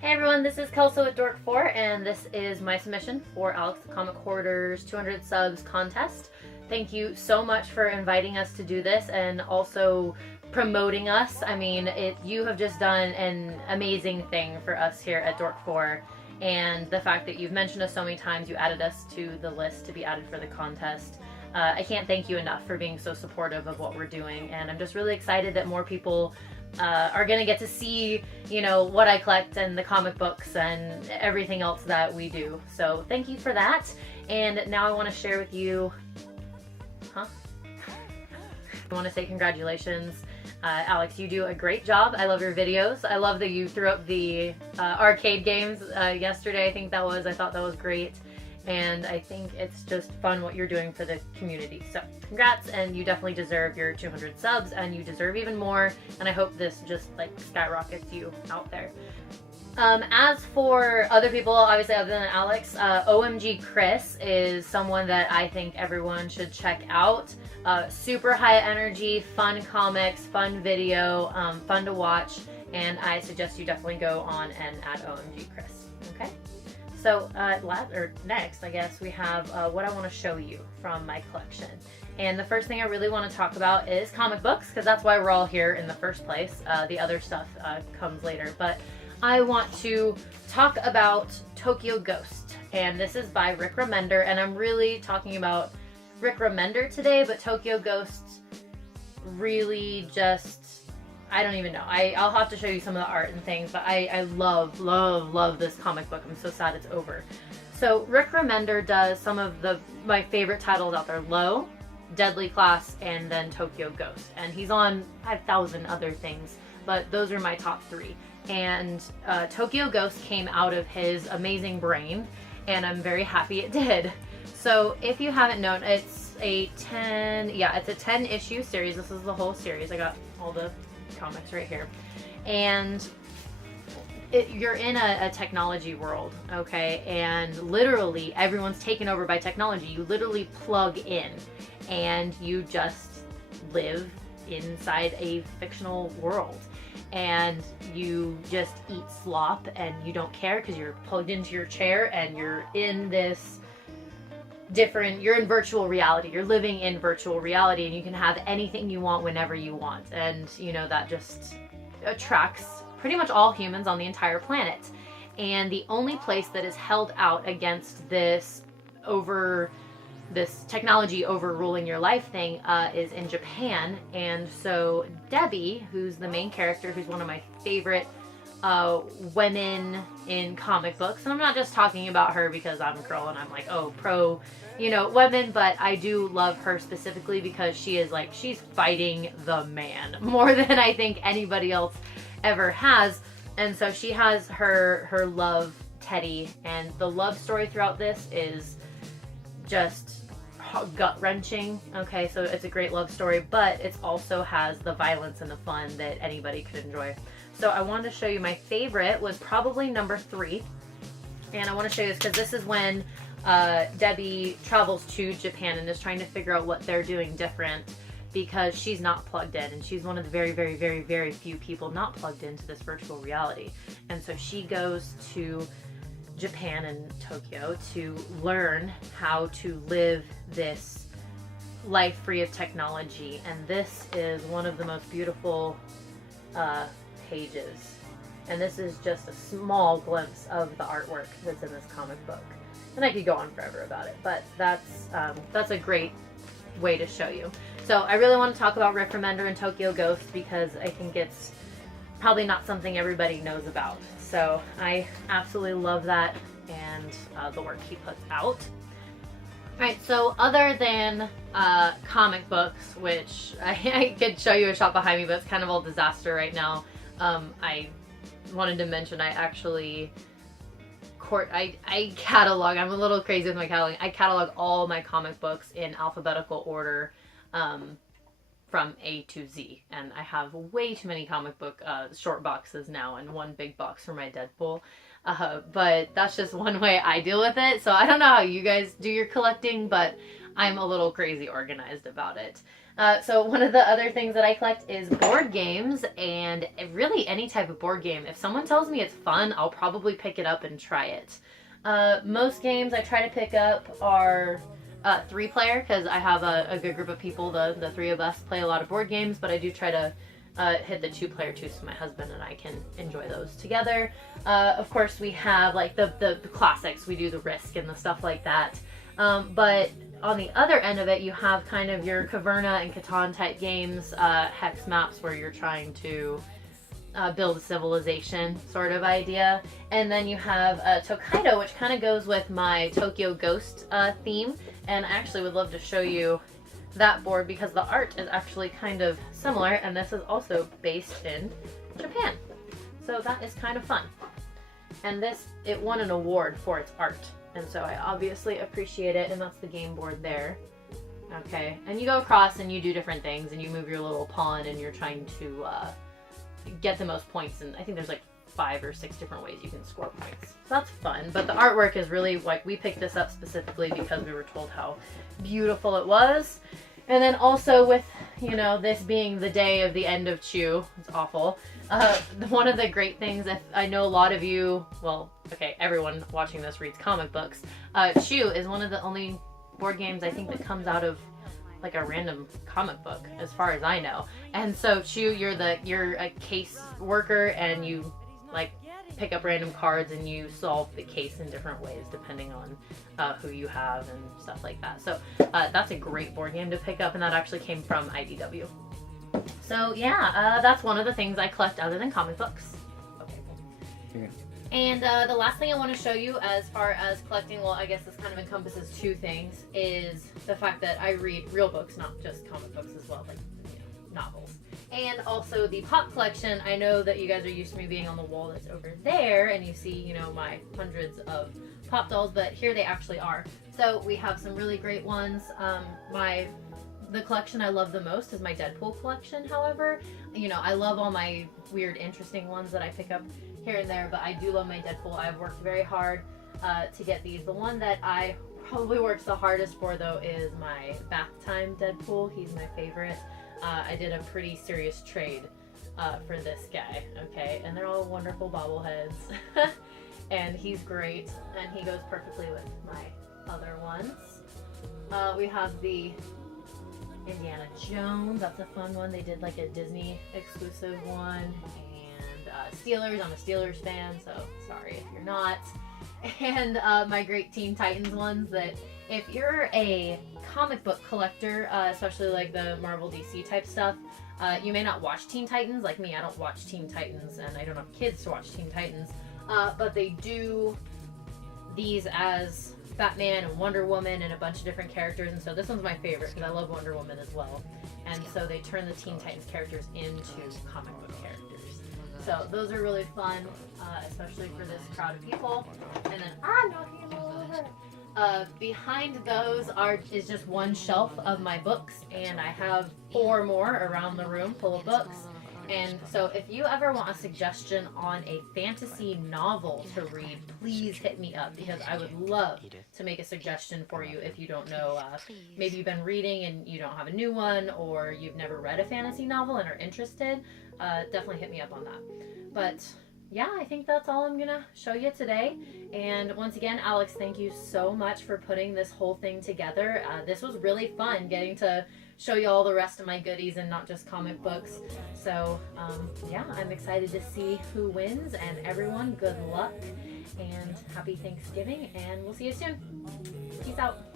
Hey everyone, this is Kelso with Dork4, and this is my submission for Alex the Comic Hoarder's 200 subs contest. Thank you so much for inviting us to do this and also promoting us. I mean, you have just done an amazing thing for us here at Dork4, and the fact that you've mentioned us so many times, you added us to the list to be added for the contest. I can't thank you enough for being so supportive of what we're doing, and I'm just really excited that more people are gonna get to see, you know, what I collect and the comic books and everything else that we do. So thank you for that. And now I want to share with you, I want to say congratulations. Alex, you do a great job. I love your videos. I love that you threw up the arcade games yesterday. I thought that was great. And I think it's just fun what you're doing for the community. So congrats, and you definitely deserve your 200 subs, and you deserve even more, and I hope this just like skyrockets you out there. As for other people, obviously other than Alex, OMG Chris is someone that I think everyone should check out. Super high energy, fun comics, fun video, fun to watch, and I suggest you definitely go on and add OMG Chris, okay? So next, I guess, we have what I want to show you from my collection. And the first thing I really want to talk about is comic books, because that's why we're all here in the first place. The other stuff comes later. But I want to talk about Tokyo Ghost. And this is by Rick Remender. And I'm really talking about Rick Remender today, but Tokyo Ghost really just... I don't even know. I'll have to show you some of the art and things, but I love, love, love this comic book. I'm so sad it's over. So Rick Remender does some of my favorite titles out there. Low, Deadly Class, and then Tokyo Ghost. And he's on 5,000 other things, but those are my top three. And Tokyo Ghost came out of his amazing brain, and I'm very happy it did. So if you haven't known, it's a 10 issue series. This is the whole series. I got all the comics right here, and you're in a technology world, okay, and literally everyone's taken over by technology. You literally plug in and you just live inside a fictional world, and you just eat slop and you don't care because you're plugged into your chair and you're in this you're in virtual reality. You're living in virtual reality, and you can have anything you want whenever you want. And, you know, that just attracts pretty much all humans on the entire planet. And the only place that is held out against this technology overruling your life thing is in Japan. And so Debbie, who's the main character, who's one of my favorite women in comic books, and I'm not just talking about her because I'm a girl and I'm like, oh, pro, you know, women, but I do love her specifically because she's fighting the man more than I think anybody else ever has. And so she has her love, Teddy, and the love story throughout this is just gut-wrenching. Okay, so it's a great love story, but it also has the violence and the fun that anybody could enjoy. So I wanted to show you my favorite was probably number 3. And I want to show you this because this is when Debbie travels to Japan and is trying to figure out what they're doing different, because she's not plugged in, and she's one of the very, very, very, very few people not plugged into this virtual reality. And so she goes to Japan and Tokyo to learn how to live this life free of technology. And this is one of the most beautiful pages, and this is just a small glimpse of the artwork that's in this comic book, and I could go on forever about it, but that's a great way to show you. So I really want to talk about Rick Remender and Tokyo Ghost because I think it's probably not something everybody knows about. So I absolutely love that, and the work he puts out. Alright, so other than comic books, which I could show you a shop behind me, but it's kind of all disaster right now. I wanted to mention I actually I catalog. I'm a little crazy with my cataloging. I catalog all my comic books in alphabetical order from A to Z. And I have way too many comic book short boxes now and one big box for my Deadpool. But that's just one way I deal with it. So I don't know how you guys do your collecting, but I'm a little crazy organized about it. So one of the other things that I collect is board games, and really any type of board game. If someone tells me it's fun, I'll probably pick it up and try it. Most games I try to pick up are 3-player, because I have a good group of people. The three of us play a lot of board games, but I do try to hit the 2-player too, so my husband and I can enjoy those together. Of course, we have like the classics. We do the Risk and the stuff like that. But on the other end of it, you have kind of your Caverna and Catan type games, hex maps where you're trying to build a civilization sort of idea. And then you have Tokaido, which kind of goes with my Tokyo Ghost theme. And I actually would love to show you that board because the art is actually kind of similar, and this is also based in Japan. So that is kind of fun. And it won an award for its art. And so I obviously appreciate it, and that's the game board there. Okay, and you go across and you do different things, and you move your little pawn, and you're trying to get the most points, and I think there's like 5 or 6 different ways you can score points. So that's fun, but the artwork is really, like, we picked this up specifically because we were told how beautiful it was. And then also with, you know, this being the day of the end of Chew, it's awful. One of the great things, if I know a lot of you, well, okay, everyone watching this reads comic books. Chew is one of the only board games I think that comes out of like a random comic book, as far as I know. And so Chew, you're a case worker, and you like pick up random cards and you solve the case in different ways depending on who you have and stuff like that. So that's a great board game to pick up, and that actually came from IDW. So yeah, that's one of the things I collect other than comic books. Okay, cool. And the last thing I want to show you as far as collecting, well, I guess this kind of encompasses 2 things, is the fact that I read real books, not just comic books as well, like, you know, novels. And also the pop collection. I know that you guys are used to me being on the wall that's over there, and you see, you know, my hundreds of pop dolls, but here they actually are. So we have some really great ones. The collection I love the most is my Deadpool collection, however. You know, I love all my weird, interesting ones that I pick up here and there, but I do love my Deadpool. I've worked very hard to get these. The one that I probably worked the hardest for, though, is my Bath Time Deadpool. He's my favorite. I did a pretty serious trade for this guy, okay? And they're all wonderful bobbleheads. And he's great, and he goes perfectly with my other ones. We have the Indiana Jones. That's a fun one. They did like a Disney exclusive one. And Steelers. I'm a Steelers fan, so sorry if you're not. And my great Teen Titans ones that if you're a comic book collector, especially like the Marvel DC type stuff, you may not watch Teen Titans. Like me, I don't watch Teen Titans, and I don't have kids to watch Teen Titans. But they do these as Batman and Wonder Woman and a bunch of different characters, and so this one's my favorite because I love Wonder Woman as well. And so they turn the Teen Titans characters into comic book characters. So those are really fun, especially for this crowd of people. And then I'm knocking them all over. Behind those is just one shelf of my books, and I have 4 more around the room full of books. And so if you ever want a suggestion on a fantasy novel to read, please hit me up, because I would love to make a suggestion for you if you don't know. Maybe you've been reading and you don't have a new one, or you've never read a fantasy novel and are interested. Definitely hit me up on that. But yeah, I think that's all I'm gonna show you today. And once again, Alex, thank you so much for putting this whole thing together. This was really fun getting to show you all the rest of my goodies and not just comic books. So yeah, I'm excited to see who wins, and everyone, good luck and happy Thanksgiving, and we'll see you soon. Peace out.